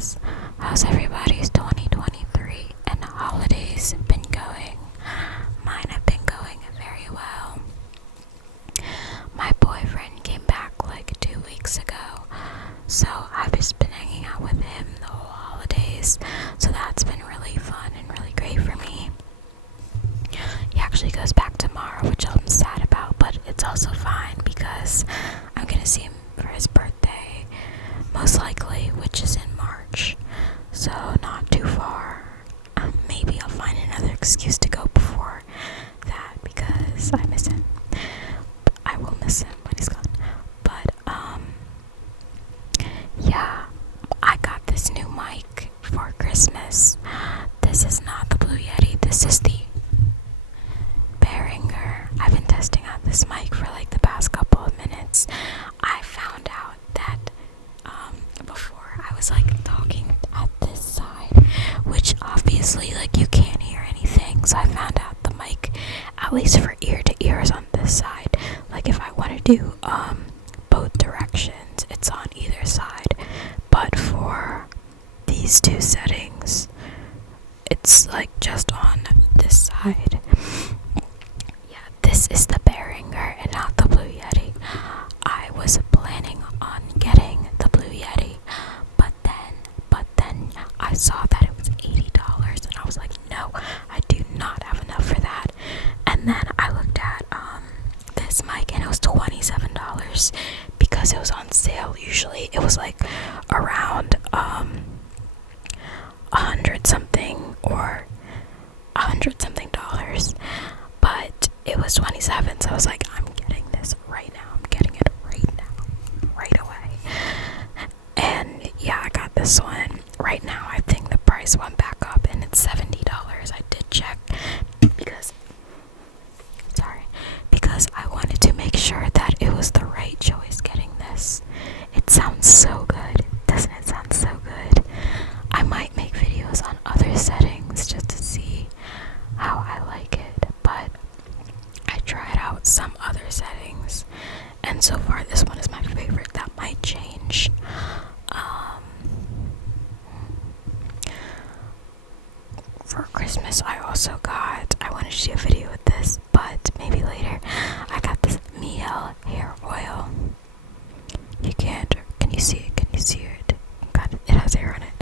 guys? How's everybody's 2023 and holidays been going? Mine have been going very well. My boyfriend came back like 2 weeks ago, so I've just been hanging out with him the whole holidays, so that's been really fun and really great for me. He actually goes back tomorrow, which I'm sad about, but it's also fine because I'm gonna see him for his birthday, most likely, which is in March, so not too far. Maybe I'll find another excuse to go before that because I miss him. I will miss him when he's gone. But yeah, I got this new mic for Christmas. This is not the Blue Yeti, this is the Behringer. I've been testing out this mic for like the past couple of minutes. I found out that before I was like talking at this side, which obviously like you can't hear anything, so I found out the mic, at least for ear to ear, is on this side. Like if I want to do both directions, it's on either side, but for these two settings it's like just on this side. Yeah, this is the Behringer and not the Blue Yeti. I was planning on getting the Blue Yeti, but then I saw that it was $80 and I was like, no, I do not have enough for that. And then I looked at this mic and it was $27 because it was on sale. Usually it was like around 100 something or $100 something, but it was 27, so I was like, I'm getting this right now. I'm getting it right now, right away. And yeah, I got this one right now. I think the price went back up and it's $70. I did check because I wanted to make sure that it was the right choice getting this. It sounds so good. Doesn't it sound so good? I might make videos on other settings just to see how I like it, but I tried out some other settings and so far this one is my favorite. That might change. For Christmas I wanted to do a video with this, but maybe later. I got this Miel hair oil. Can you see it? It has hair on it.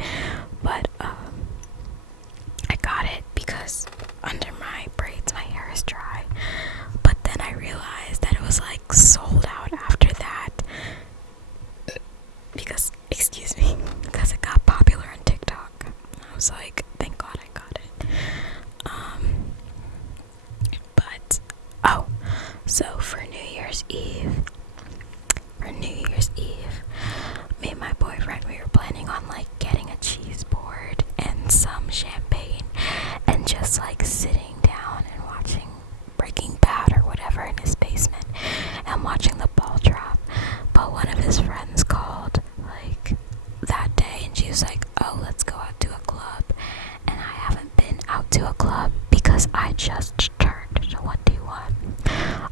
But I got it because under my braids my hair is dry. But then I realized that it was like sold out after that. Because it got popular on TikTok. I was like, thank God I got it. So for New Year's Eve, me and my boyfriend, we were planning on like getting a cheese board and some champagne and just like sitting down and watching Breaking Bad or whatever in his basement and watching the ball drop. But one of his friends called like that day and she was like, oh, let's go out to a club. And I haven't been out to a club because I just turned 21.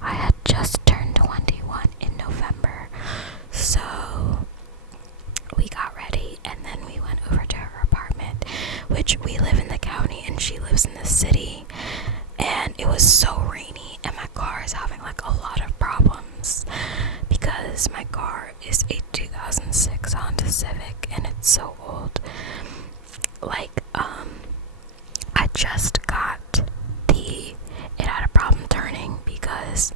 I had just turned 21 in November. So we got ready and then we went over to her apartment, which we live in the county and she lives in the city. And it was so rainy and my car is having like a lot of problems because my car is a 2006 Honda Civic and it's so old. Like I just got it had a problem turning because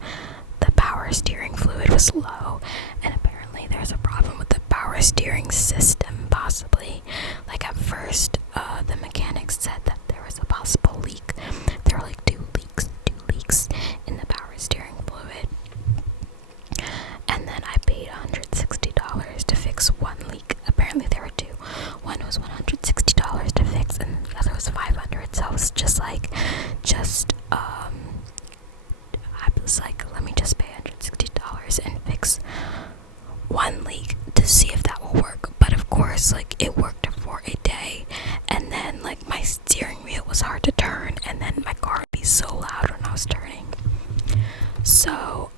the power steering fluid was low, and apparently there's a problem with the power steering system, possibly. Like at first the mechanics said that there was a possible leak. There were like two leaks in the power steering fluid, and then I paid $160 to fix one leak. Apparently there were two. One was $160 to fix and the other was $500, so I was I was like, let me just pay $160 and fix one leak to see if that will work. But of course, like, it worked for a day, and then like my steering wheel was hard to turn, and then my car would be so loud when I was turning. So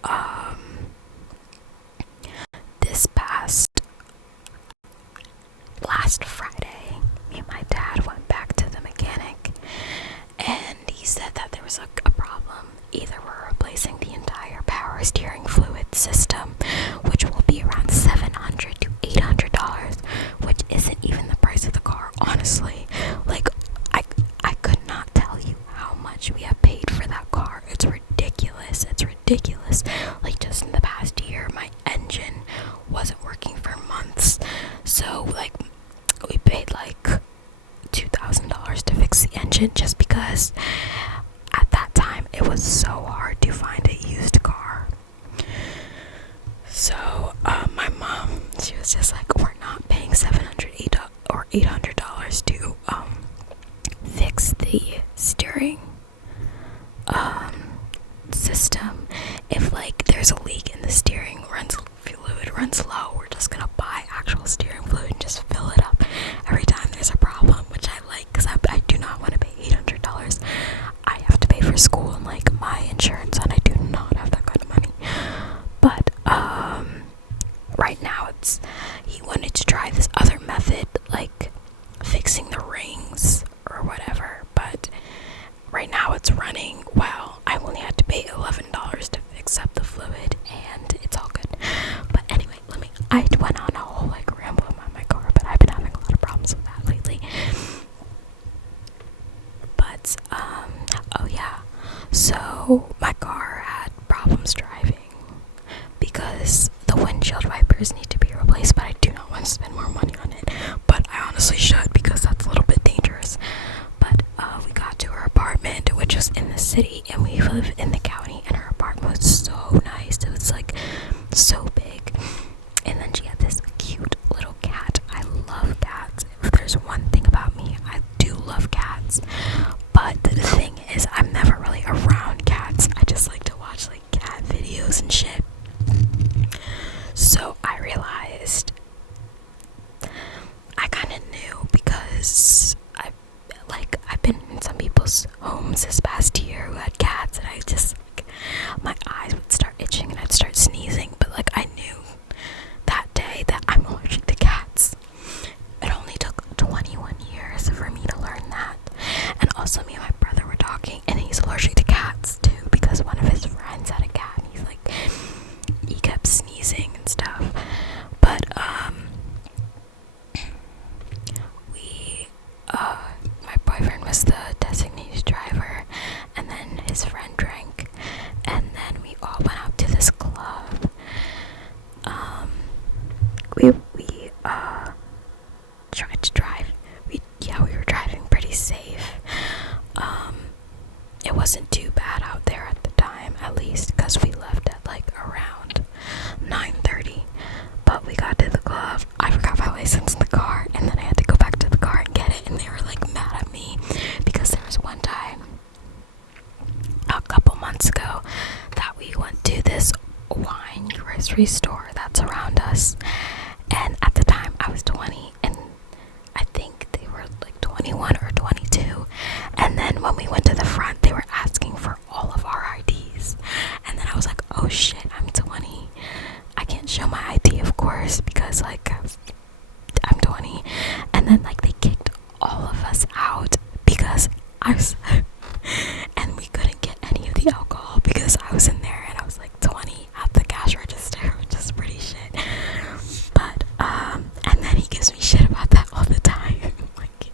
this past last last Friday, me and my dad went back to the mechanic, and he said that there was a problem. Either we're replacing the entire power steering fluid system, which will be around $700 to $800, which isn't even the price of the car, honestly. Like, I could not tell you how much we have paid for that car. It's ridiculous. It's ridiculous. Like, just in the past year, my engine wasn't working for months. So, like, we paid like $2,000 to fix the engine just because at that time it was so hard to find a used car. So, my mom, she was just like, we're not paying $700 or $800 to fix the steering system. If like there's a leak in the steering fluid runs low, we're just gonna buy actual steering fluid and just fill it up every time there's a problem, which I like, because I do not want to pay $800. I have to pay for school and like my insurance, and I do not have that kind of money. But right now he wanted to try this other method, like fixing the rings or whatever, but right now it's running well. I only had to pay $11 to fix up the fluid, and it's all good. But anyway, I went on a whole like ramble about my car, but I've been having a lot of problems with that lately. But oh yeah, so my car had problems driving because the windshield wipers need to be replaced, but I do not want to spend more money on it. But I honestly should, because that's a little bit dangerous. But we got to her apartment, which was in the city, and we live in the county, and her apartment was so nice. It was like so big, and then she had this cute little cat. I love cats. If there's one thing about me, I do love cats. But the thing is, I'm never really around cats. I just like to watch like cat videos and shit. So I realized I kind of knew, because I've been in some people's homes this past year who had cats, and I just like, my eyes would start itching and I'd start sneezing. But like, I knew that day that I'm allergic to cats. It only took 21 years for me to learn that. And also, me and my brother were talking, and he's allergic to cats too, because one of his friends had a cat, and he's like, he kept sneezing and stuff. But my boyfriend was the designated driver, and then his friend drank, and then we all went out to this club. We tried to drive. We were driving pretty safe. It wasn't too bad out there at the time, at least, because we left at like around 9:30. But we got to the club. I forgot my license in the car, and then I had to go back to the car and get it, and they were like mad at me because there was one time a couple months ago that we went to this wine grocery store that's around us, and at the time I was 20, and I think they were like 21 or 22, and then when we went to the front, they were asking for all of our IDs, and then I was like, oh shit, I'm 20. I can't show my ID, of course, because like I'm 20. And then like they kicked all of us out because I was and we couldn't get any of the alcohol because I was in there and I was like 20 at the cash register, which is pretty shit. But and then he gives me shit about that all the time. Like,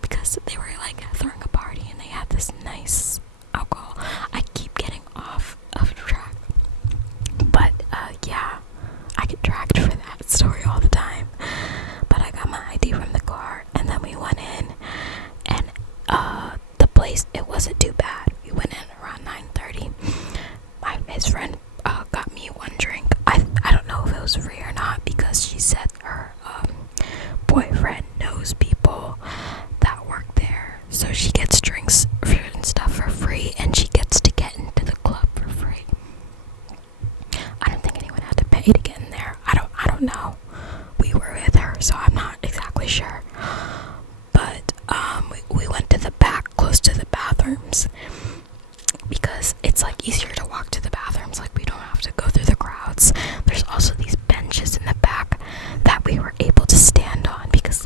because they were like throwing a party and they had this nice alcohol. I keep getting off of track. But yeah, I get dragged for that story all the time. But I got my ID from the car, and then we went in, and the place, it wasn't too bad. We went in around 9:30. His friend got me one drink. I don't know if it was free or not, because she said her boyfriend knows people that work there, so she gets drinks and stuff for free, and she gets to get into the club for free. I don't think anyone had to pay to get in there. I don't know. We were with her, so I'm not exactly sure. But we went to the back, close to the bathrooms, because it's like easier to walk to the bathrooms. Like, we don't have to go through the crowds. There's also these benches in the back that we were able to stand on, because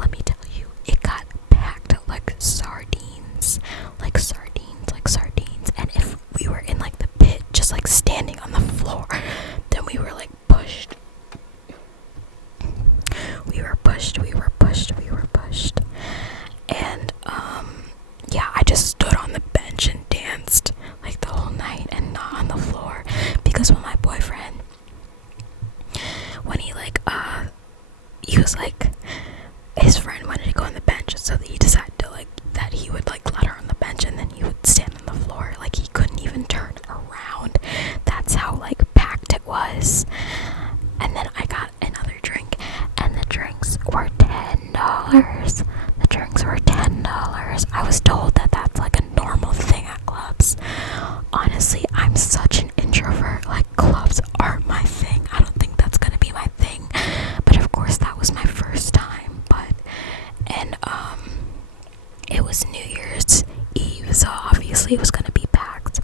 like, his friend wanted to go on the bench, so he decided to, like, that he would, like, let her on the bench, and then he would stand on the floor. Like, he couldn't even turn around. That's how, like, packed it was. And then I got another drink, and the drinks were $10. The drinks were $10. I was told that that's, like, a normal thing at clubs. Honestly, I'm such an introvert. Like, clubs aren't my thing. I don't think that's gonna be my thing. But of course, that was my first time. And it was New Year's Eve, so obviously it was gonna be packed.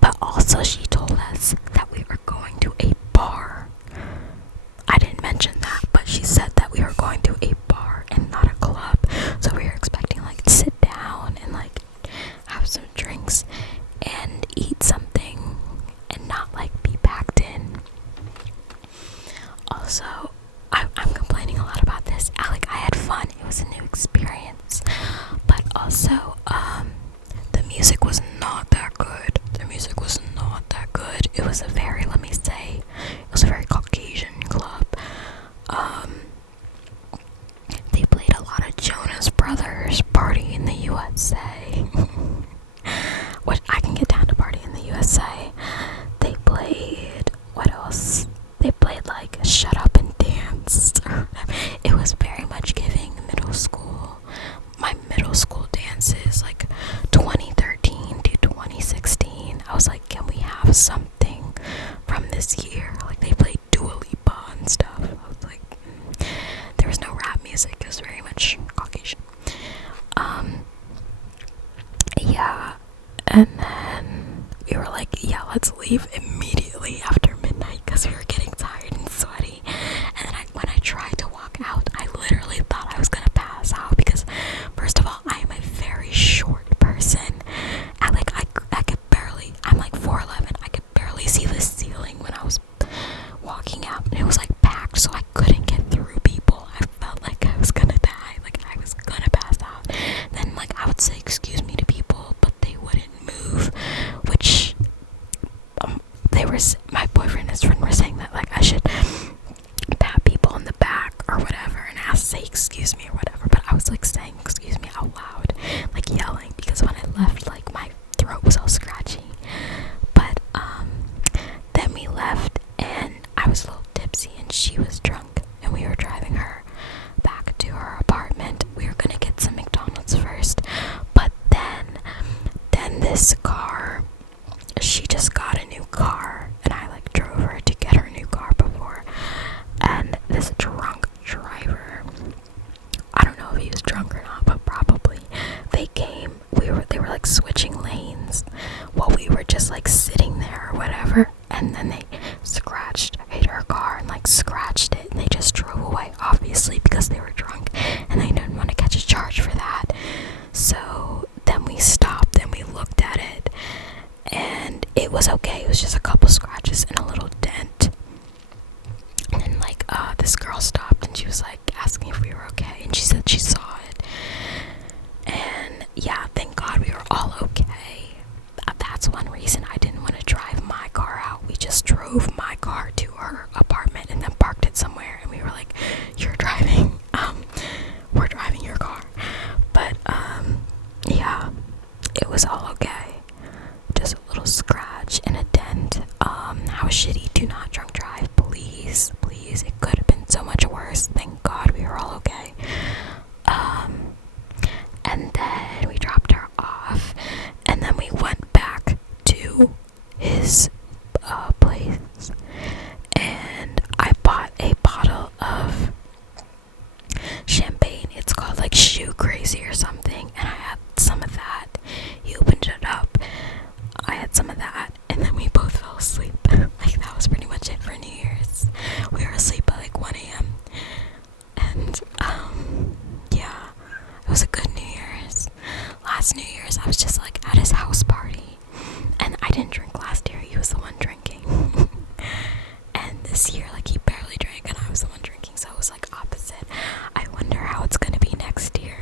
But also, she told us that we were going to a bar. I didn't mention that, but she said that we were going to a bar and not a club. So we were expecting, like, to sit down and, like, have some drinks and eat something and not, like, be packed in. Also, I'm complaining a lot about this. Like, I had fun. It was a new experience. But also, the music was not that good. The music was not that good. It was a very, let me say, it was a very Caucasian club. They played a lot of Jonas Brothers, Party in the USA. Which I can get down to Party in the USA. They played, what else? They played, like, Shut Up and Dance. It was very much giving middle school. My middle school dances, like 2013 to 2016. I was like, can we have something from this year? Like, they played Dua Lipa and stuff. I was like, there was no rap music. It was very much Caucasian. Yeah. And then we were like, yeah, let's leave immediately after midnight because we were getting tired and sweaty. And then when I tried to walk out, I literally thought I was gonna pass out because, first of all, I am a very short person. And, like, I could barely, I'm like 4'11", I could barely see the ceiling when I was walking out. And it was, like, packed, so I couldn't get through people. I felt like I was gonna die, like I was gonna pass out. Then, like, I would say excuse me to people, but they wouldn't move, which my boyfriend and his friend were saying that, like, I should pat people on the back or whatever and say excuse me or whatever, but I was, like, saying excuse me out loud, like, yelling, because when I left, like, my throat was all scratchy. But then we left, and I was a little tipsy and she was drunk, and we were driving her back to her apartment. We were gonna get some McDonald's first, but then this car, she just got a new car, and I, like, drove her to get her new car before, and this drunk driver, I don't know if he was drunk or not, but probably, they were like switching lanes while we were just, like, sitting there or whatever, and then they hit her car and, like, scratched it, and they just drove away, obviously because they were drunk and they didn't want to catch a charge for that. So then we stopped and we looked at it, and it was okay. It was just a couple scratches and a little dent. And then, like, this girl stopped and she was, like, asking if we were okay, and she said she saw it. And yeah, thank God we were all okay. That's one reason I didn't want to drive my car out. We just drove my car to her apartment and then parked it somewhere, and we were like, you're driving, we're driving your car. But yeah, it was all okay. Just a little scratch and a dent. How shitty. Do not drunk drive, please. It could have been so much worse. Thank God we were all okay. And then we dropped her off, and then we went back to his place, and I bought a bottle of champagne. It's called, like, Shoe Crazy or something, and I had some of that. He opened it up, I had some of that, and then we both fell asleep. Like, that was pretty much it for New Year's. We were asleep at, like, 1 a.m. And yeah, it was a good New Year's. Last New Year's, I was just, like, at his house party, and I didn't drink last year. He was the one drinking. And this year, like, he barely drank and I was the one drinking, so it was, like, opposite. I wonder how it's gonna be next year.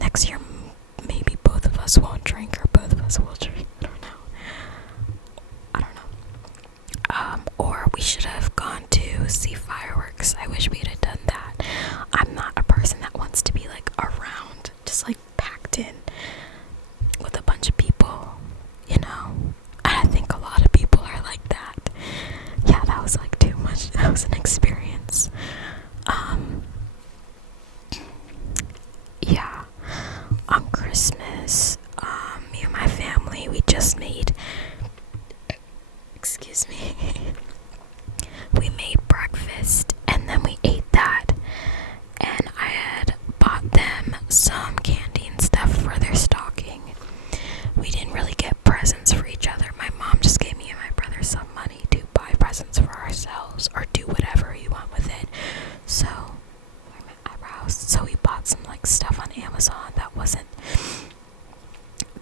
Next year, maybe both of us won't drink, or both of us will drink. I don't know. Or we should have gone to see whatever you want with it. So, where are my eyebrows? So we bought some like stuff on Amazon that wasn't,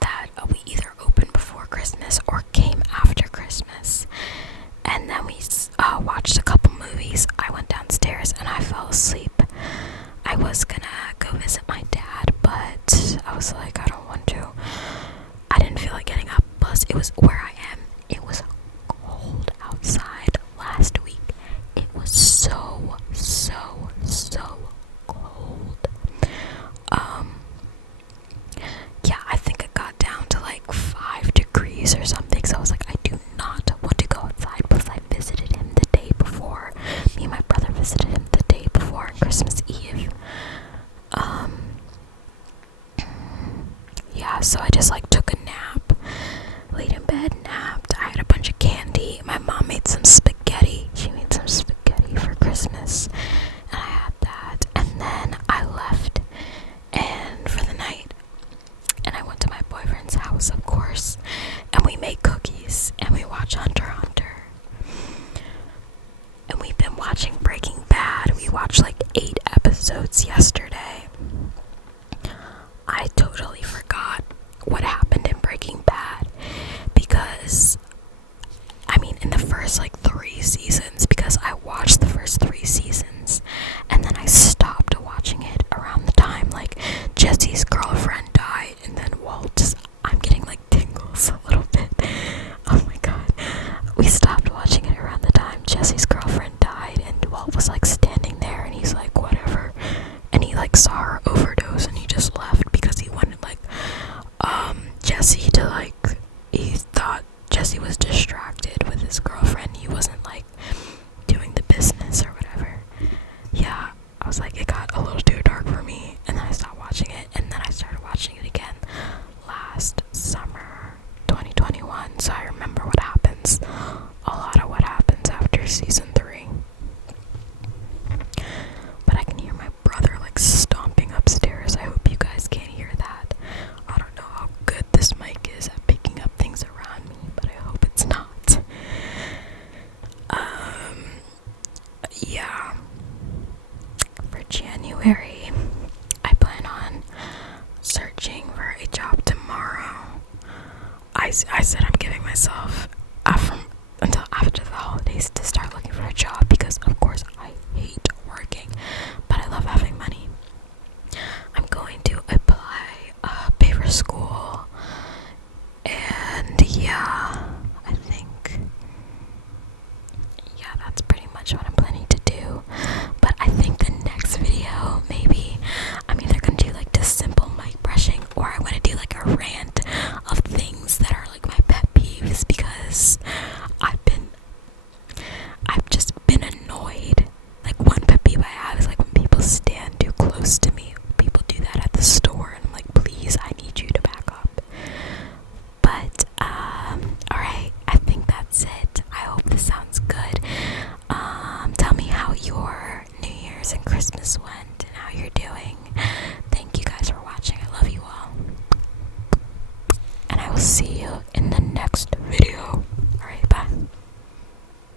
that we either opened before Christmas or came after Christmas. And then we watched a couple movies. I went downstairs and I fell asleep. I was gonna go visit my dad, but I was like, I don't want to. I didn't feel like getting up. Plus, it was where I am. It was cold outside last week. It was so cold. Yeah, I think it got down to like 5 degrees or something. So I was like, I do not want to go outside. Plus, I visited him the day before. Me and my brother visited him the day before Christmas Eve. Yeah, so I just like took a nap, laid in bed, napped. I had a bunch of candy. My mom made some spaghetti. She made some spaghetti for Christmas, and I had that. And then I left and for the night, and I went to my boyfriend's house, of course, and we made cookies and we watched Hunter x Hunter. And we've been watching Breaking Bad. We watched like 8 episodes yesterday. I totally forgot what happened in Breaking Bad because, I mean, in the first like 3 seasons, because I watched the first 3 seasons and then I stopped watching it around the time like Jesse's girlfriend died, and then I'm getting like tingles a little bit. Oh my god. We stopped watching it around the time Jesse's girlfriend died, and Walt was like standing there and he's like, whatever. And he like saw her overdose and he just left because he wanted like Jesse to like, he thought Jesse was distracted with his girlfriend. He wasn't like doing the business or whatever. Yeah, I was like, it got a little too dark for me, and then I stopped watching it, and then I started watching it again last summer 2021, so I remember what happens, a lot of what happens after season 3. But I can hear my brother like stomping upstairs. I hope you guys can't hear that. I don't know how good this mic is at picking up things around me, but I hope it's not. Yeah. For January, I plan on searching for a job tomorrow. I said I'm giving myself until after the holidays to start looking for a job because, of course, I hate working, but I love having money. I'm going to apply, pay for school, and yeah, I think, yeah, that's pretty much what I'm planning